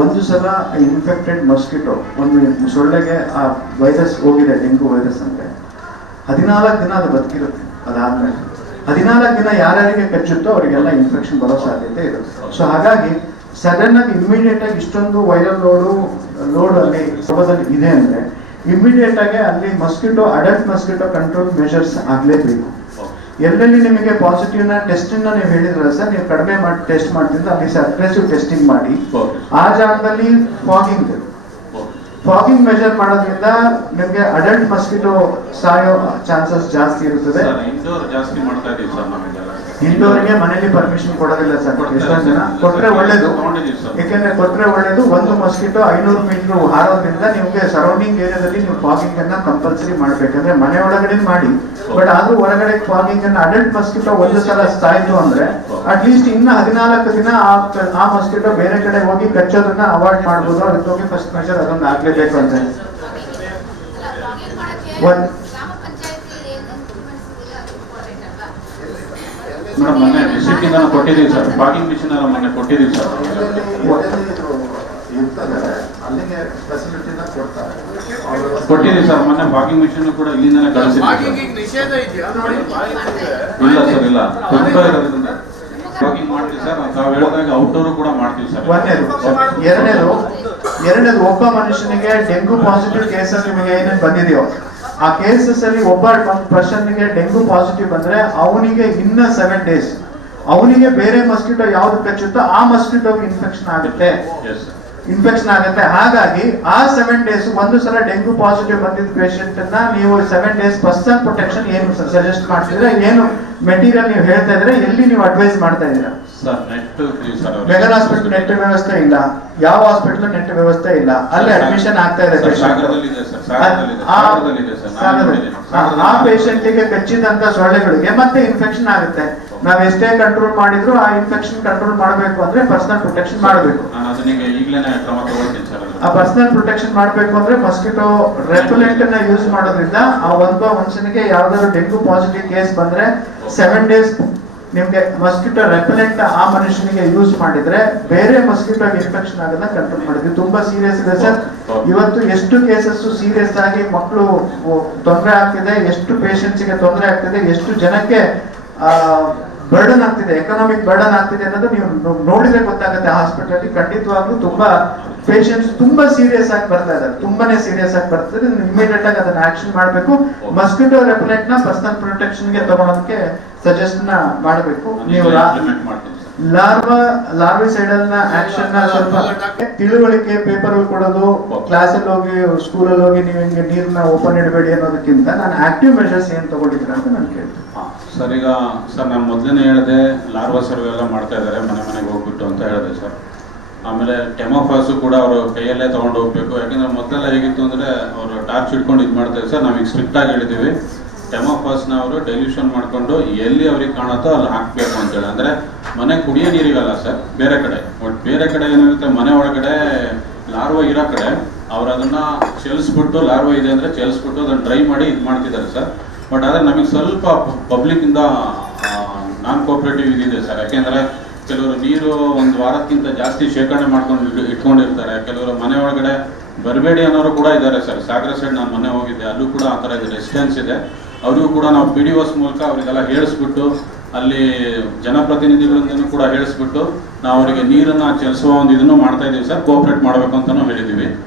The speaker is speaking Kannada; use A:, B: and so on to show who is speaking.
A: ಒಂದು ಸಲ ಇನ್ಫೆಕ್ಟೆಡ್ ಮಸ್ಕಿಟೋ ಒಂದು ಸೊಳ್ಳೆಗೆ ಆ ವೈರಸ್ ಹೋಗಿದೆ ಡೆಂಗು ವೈರಸ್ ಅಂದ್ರೆ. ಹದಿನಾಲ್ಕು ದಿನ ಅದು ಬದುಕಿರುತ್ತೆ, ಅದಾದ್ಮೇಲೆ. ಹದಿನಾಲ್ಕು ದಿನ ಯಾರ್ಯಾರಿಗೆ ಕಚ್ಚುತ್ತೋ ಅವರಿಗೆಲ್ಲ ಇನ್ಫೆಕ್ಷನ್ ಬರೋ ಸಾಧ್ಯತೆ ಇರುತ್ತೆ ಸೊ ಹಾಗಾಗಿ ಸಡನ್ ಆಗಿ ಇಮಿಡಿಯೇಟ್ ಆಗಿ ಇಷ್ಟೊಂದು ವೈರಲ್ ಲೋಡು ಲೋಡ್ ಅಲ್ಲಿ ಸಭದಲ್ಲಿ ಇದೆ ಅಂದ್ರೆ ಇಮಿಡಿಯೇಟ್ ಆಗಿ ಅಲ್ಲಿ mosquito adult mosquito control measures ಆಗ್ಲೇಬೇಕು. ಎಲ್ಲೆಲ್ಲಿ ನಿಮಗೆ ಪಾಸಿಟಿವ್ನ ಟೆಸ್ಟ್ ನೀವು ಹೇಳಿದ್ರಲ್ಲ ಸರ್ ನೀವು ಕಡಿಮೆ ಮಾಡಿ ಟೆಸ್ಟ್ ಮಾಡ್ತಿದ್ರೆ ಅಲ್ಲಿ ಅಗ್ರೆಸಿವ್ ಟೆಸ್ಟಿಂಗ್ ಮಾಡಿ. ಆ ಜಾಗದಲ್ಲಿ ಫಾಗಿಂಗ್ ಫಾಗಿಂಗ್ ಮೆಜರ್ ಮಾಡೋದ್ರಿಂದ ನಿಮಗೆ ಅಡಲ್ಟ್ ಮಸ್ಕಿಟೋ ಸಾಯೋ ಚಾನ್ಸಸ್ ಜಾಸ್ತಿ ಇರುತ್ತದೆ
B: ಜಾಸ್ತಿ ಮಾಡ್ತಾ ಇದೀವಿ ಸರ್ ನಾವೀಗೆಲ್ಲ
A: ಇಂಡೋರ್ಗೆ ಮನೆಯಲ್ಲಿ ಪರ್ಮಿಷನ್ ಕೊಡೋದಿಲ್ಲ ಸರ್ ಎಷ್ಟೊಂದು ಜನ? ಕೊಟ್ಟರೆ ಒಳ್ಳೇದು. ಯಾಕೆಂದ್ರೆ ಕೊಟ್ರೆ ಒಳ್ಳೇದು ಒಂದು ಮಸ್ಕಿಟೋ ಐನೂರು ಮೀಟರ್ ಹಾರೋದ್ರಿಂದ ನಿಮಗೆ ಸರೌಂಡಿಂಗ್ ಏರಿಯಾದಲ್ಲಿ ನೀವು ಫಾಗಿಂಗ್ ಅನ್ನ ಕಂಪಲ್ಸರಿ ಮಾಡ್ಬೇಕಂದ್ರೆ ಮನೆ ಒಳಗಡೆ ಮಾಡಿ. ಬಟ್ ಆದ್ರೂ ಹೊರಗಡೆ ಫಾಗಿಂಗ್ ಅನ್ನ ಅಡಲ್ಟ್ ಮಸ್ಕಿಟೋ ಒಂದು ಸಲ ಸಾಯ್ತು ಅಂದ್ರೆ ಅಟ್ ಲೀಸ್ಟ್ ಇನ್ನ ಹದಿನಾಲ್ಕು ದಿನ ಆ ಮಸ್ಕಿಟೋ ಬೇರೆ ಕಡೆ ಹೋಗಿ ಕಚ್ಚೋದನ್ನ ಅವಾಯ್ಡ್ ಮಾಡ್ಬೋದು. ಅದಕ್ಕೆ ಹೋಗಿ ಫಸ್ಟ್ ಮೆಷರ್ ಅದೊಂದು ಆಗ್ಲೇಬೇಕು ಅಂತ ಒಂದ್-
B: ಮೇಡಮ್ ಮೊನ್ನೆ ಮಿಷಿನ್ ಇಂದ ಕೊಟ್ಟಿದ್ದೀವಿ ಸರ್ ಬಾಗಿಂಗ್ ಮಿಷಿನ್ ಎಲ್ಲ ಮೊನ್ನೆ ಕೊಟ್ಟಿದ್ದೀವಿ ಸರ್ ಕೊಟ್ಟಿದ್ದೀವಿ ಸರ್ ಮೊನ್ನೆ ಫಾಗಿಂಗ್ ಮಿಷನ್ ಕೂಡ ಇಲ್ಲಿಂದನೇ ಕಳಿಸಿದ್ದೀವಿ. ಇಲ್ಲ ಸರ್ ಇಲ್ಲ. ತುಂಬ ಇರೋದ್ರಿಂದ ಫಾಗಿಂಗ್ ಮಾಡ್ತೀವಿ ಸರ್ ತಾವು ಹೇಳಿದಾಗ ಔಟ್ಡೋರು ಕೂಡ ಮಾಡ್ತೀವಿ ಸರ್
A: ಎರಡನೇದು ಎರಡನೇದು ಒಬ್ಬ ಮನುಷ್ಯನಿಗೆ ಡೆಂಗು ಪಾಸಿಟಿವ್ ಕೇಸಸ್ ನಿಮಗೆ ಏನೇನು ಬಂದಿದೆಯೋ ಆ ಕೇಸಸ್ ಅಲ್ಲಿ ಒಬ್ಬ ಪರ್ಸನ್ಗೆ ಡೆಂಗು ಪಾಸಿಟಿವ್ ಬಂದ್ರೆ ಅವನಿಗೆ ಇನ್ನ ಸೆವೆನ್ ಡೇಸ್ ಅವನಿಗೆ ಬೇರೆ ಮಸ್ಕಿಟೋ ಯಾವ್ದು ಕಚ್ಚುತ್ತೋ ಆ ಮಸ್ಕಿಟೋ ಇನ್ಫೆಕ್ಷನ್ ಆಗುತ್ತೆ. ಇನ್ಫೆಕ್ಷನ್ ಆಗುತ್ತೆ. ಹಾಗಾಗಿ ಆ ಸೆವೆನ್ ಡೇಸ್ ಒಂದು ಸಲ ಡೆಂಗು ಪಾಸಿಟಿವ್ ಬಂದಿದ್ದ ಪೇಷಂಟ್ ಅನ್ನ ನೀವು ಸೆವೆನ್ ಡೇಸ್ ಪರ್ಸನ್ ಪ್ರೊಟೆಕ್ಷನ್ ಏನು ಸಜೆಸ್ಟ್ ಮಾಡ್ತಿದ್ರೆ ಏನು ಮೆಟೀರಿಯಲ್ ನೀವು ಹೇಳ್ತಾ ಇದ್ರೆ ಎಲ್ಲಿ ನೀವು ಅಡ್ವೈಸ್ ಮಾಡ್ತಾ ಇದ್ದೀರಾ? ಮೆಗನ್ ಹಾಸ್ಪಿಟಲ್ ನೆಟ್ ವ್ಯವಸ್ಥೆ ಇಲ್ಲ. ಯಾವ ಹಾಸ್ಪಿಟಲ್ ನೆಟ್ ವ್ಯವಸ್ಥೆ ಇಲ್ಲ. ಅಲ್ಲಿ ಅಡ್ಮಿಷನ್ ಆಗ್ತಾ ಇದೆ ಆ- ಪೇಷಂಟಿಗೆ ಕಚ್ಚಿದಂತ ಸೊಳ್ಳೆಗಳಿಗೆ ಮತ್ತೆ ಇನ್ಫೆಕ್ಷನ್ ಆಗುತ್ತೆ. ನಾವ್ ಎಷ್ಟೇ ಕಂಟ್ರೋಲ್ ಮಾಡಿದ್ರು ಆ ಇನ್ಫೆಕ್ಷನ್ ಕಂಟ್ರೋಲ್ ಮಾಡಬೇಕು ಅಂದ್ರೆ ಪರ್ಸನಲ್ ಪ್ರೊಟೆಕ್ಷನ್ ಮಾಡಬೇಕು. ಆ ಪರ್ಸನಲ್ ಪ್ರೊಟೆಕ್ಷನ್ ಮಾಡಬೇಕು ಅಂದ್ರೆ ಮಸ್ಕಿಟೋ ರೆಪುಲೆಂಟ್ ಅನ್ನ ಯೂಸ್ ಮಾಡೋದ್ರಿಂದ ಆ ಒಂದು ಮನುಷ್ಯನಿಗೆ ಯಾವ್ದಾದ್ರು ಡೆಂಗು ಪಾಸಿಟಿವ್ ಕೇಸ್ ಬಂದ್ರೆ ಸೆವೆನ್ ಡೇಸ್ ನಿಮ್ಗೆ ಮಸ್ಕಿಟೋ ರೆಪಲೆಂಟ್ ಆ ಮನುಷ್ಯನಿಗೆ ಯೂಸ್ ಮಾಡಿದ್ರೆ ಬೇರೆ ಮಸ್ಕಿಟೋ ಇನ್ಫೆಕ್ಷನ್ ಆಗೋದನ್ನ ಕಂಟ್ರೋಲ್ ಮಾಡಿದ್ವಿ. ತುಂಬಾ ಸೀರಿಯಸ್ ಇದೆ ಸರ್. ಇವತ್ತು ಎಷ್ಟು ಕೇಸಸ್ ಸೀರಿಯಸ್ ಆಗಿ ಮಕ್ಕಳು ತೊಂದರೆ ಆಗ್ತಿದೆ ಎಷ್ಟು ಪೇಷಂಟ್ಸ್ಗೆ ಗೆ ತೊಂದರೆ ಆಗ್ತಿದೆ ಎಷ್ಟು ಜನಕ್ಕೆ ಬರ್ಡನ್ ಆಗ್ತಿದೆ ಎಕನಾಮಿಕ್ ಬರ್ಡನ್ ಆಗ್ತಿದೆ ಅನ್ನೋದು ನೀವು ನೋಡಿದ್ರೆ ಗೊತ್ತಾಗುತ್ತೆ. ಹಾಸ್ಪಿಟಲ್ ಅಲ್ಲಿ ಖಂಡಿತವಾಗ್ಲೂ ತುಂಬಾ ಪೇಷಂಟ್ಸ್ ತುಂಬಾ ಸೀರಿಯಸ್ ಆಗಿ ಬರ್ತಾ ಇದ್ದಾರೆ. ತುಂಬಾನೇ ಸೀರಿಯಸ್ ಆಗಿ ಬರ್ತಾರೆ ಇಮಿಡಿಯೇಟ್ ಆಗಿ ಅದನ್ನ ಆಕ್ಷನ್ ಮಾಡಬೇಕು. ಮಸ್ಕಿಟೋ ರೆಪುಲೆಂಟ್ನ ಪರ್ಸನಲ್ ಪ್ರೊಟೆಕ್ಷನ್ಗೆ ತಗೊಳೋದಕ್ಕೆ ಸಜೆಸ್ಟ್ನ ಮಾಡಬೇಕು. ನೀವು ಲಾರ್ವಾ ಲಾರ್ವಿಸೈಡಲ್ನ ಆಕ್ಷನ್ನ ಸ್ವಲ್ಪ ತಿಳುವಳಿಕೆ ಪೇಪರ್ ಕೊಡೋದು ಕ್ಲಾಸ್ ಅಲ್ಲಿ ಹೋಗಿ ಸ್ಕೂಲಲ್ಲಿ ಹೋಗಿ ನೀವು ಹಿಂಗೆ ನೀರ್ನ ಓಪನ್ ಇಡಬೇಡಿ ಅನ್ನೋದಕ್ಕಿಂತ ನಾನು ಆಕ್ಟಿವ್ ಮೆಷರ್ಸ್ ಏನ್ ತಗೊಂಡಿದ್ದೀರಾ ಅಂತ ನಾನು ಕೇಳ್ತೀನಿ.
B: ಸರ್, ಈಗ ಸರ್, ನಾನು ಮೊದಲನೇ ಹೇಳಿದೆ, ಲಾರ್ವಾ ಸರ್ವೆ ಎಲ್ಲ ಮಾಡ್ತಾ ಇದ್ದಾರೆ, ಮನೆ ಮನೆಗೆ ಹೋಗ್ಬಿಟ್ಟು ಅಂತ ಹೇಳಿದೆ ಸರ್. ಆಮೇಲೆ ಟೆಮೋಫಾಸು ಕೂಡ ಅವರು ಕೈಯಲ್ಲೇ ತೊಗೊಂಡು ಹೋಗ್ಬೇಕು. ಯಾಕಂದ್ರೆ ಮೊದಲೆಲ್ಲ ಹೇಗಿತ್ತು ಅಂದರೆ, ಅವರು ಟಾರ್ಚ್ ಇಟ್ಕೊಂಡು ಇದು ಮಾಡ್ತಾರೆ ಸರ್. ನಾವೀಗ ಸ್ಟ್ರಿಕ್ಟ್ ಆಗಿ ಹೇಳಿದ್ದೀವಿ ಟೆಮೋಫಾಸ್ನ ಅವರು ಡೈಲ್ಯೂಷನ್ ಮಾಡಿಕೊಂಡು ಎಲ್ಲಿ ಅವ್ರಿಗೆ ಕಾಣುತ್ತೋ ಅಲ್ಲಿ ಹಾಕಬೇಕು ಅಂತೇಳಿ ಅಂದರೆ ಮನೆ ಕುಡಿಯೋ ನೀರಿಗಲ್ಲ ಸರ್, ಬೇರೆ ಕಡೆ. ಬಟ್ ಬೇರೆ ಕಡೆ ಏನಾಗುತ್ತೆ, ಮನೆ ಒಳಗಡೆ ಲಾರ್ವ ಇರೋ ಕಡೆ, ಅವ್ರು ಅದನ್ನ ಚೆಲ್ಸ್ಬಿಟ್ಟು, ಲಾರ್ವ ಇದೆ ಅಂದರೆ ಚೆಲ್ಸ್ಬಿಟ್ಟು ಅದನ್ನು ಡ್ರೈ ಮಾಡಿ ಇದು ಮಾಡ್ತಿದ್ದಾರೆ ಸರ್. ಬಟ್ ಆದರೆ ನಮಗೆ ಸ್ವಲ್ಪ ಪಬ್ಲಿಕ್ಕಿಂದ ನಾನ್ ಕೋಆಪರೇಟಿವ್ ಇದೆ ಸರ್. ಯಾಕೆಂದರೆ ಕೆಲವರು ನೀರು ಒಂದು ವಾರಕ್ಕಿಂತ ಜಾಸ್ತಿ ಶೇಖರಣೆ ಮಾಡ್ಕೊಂಡು ಇಟ್- ಇಟ್ಕೊಂಡಿರ್ತಾರೆ. ಕೆಲವರು ಮನೆ ಒಳಗಡೆ ಬರಬೇಡಿ ಅನ್ನೋರು ಕೂಡ ಇದ್ದಾರೆ ಸರ್. ಸಾಗರ ಸೈಡ್ ನಾನು ಮನೆ ಹೋಗಿದ್ದೆ. ಅಲ್ಲೂ ಕೂಡ ಆ ಥರ ಇದೆ ರೆಸಿಡೆನ್ಸ್ ಇದೆ. ಅವರಿಗೂ ಕೂಡ ನಾವು ಪಿ ಡಿ ಓಸ್ ಮೂಲಕ ಅವರಿಗೆಲ್ಲ ಹೇಳಿಸ್ಬಿಟ್ಟು, ಅಲ್ಲಿ ಜನಪ್ರತಿನಿಧಿಗಳಿಂದನೂ ಕೂಡ ಹೇಳಿಸ್ಬಿಟ್ಟು, ನಾವು ಅವರಿಗೆ ನೀರನ್ನು ಚೆಲ್ಲಿಸುವ ಒಂದು ಇದನ್ನು ಮಾಡ್ತಾ ಇದ್ದೀವಿ ಸರ್. ಕೋಆಪ್ರೇಟ್ ಮಾಡಬೇಕು ಅಂತಲೂ ಹೇಳಿದ್ದೀವಿ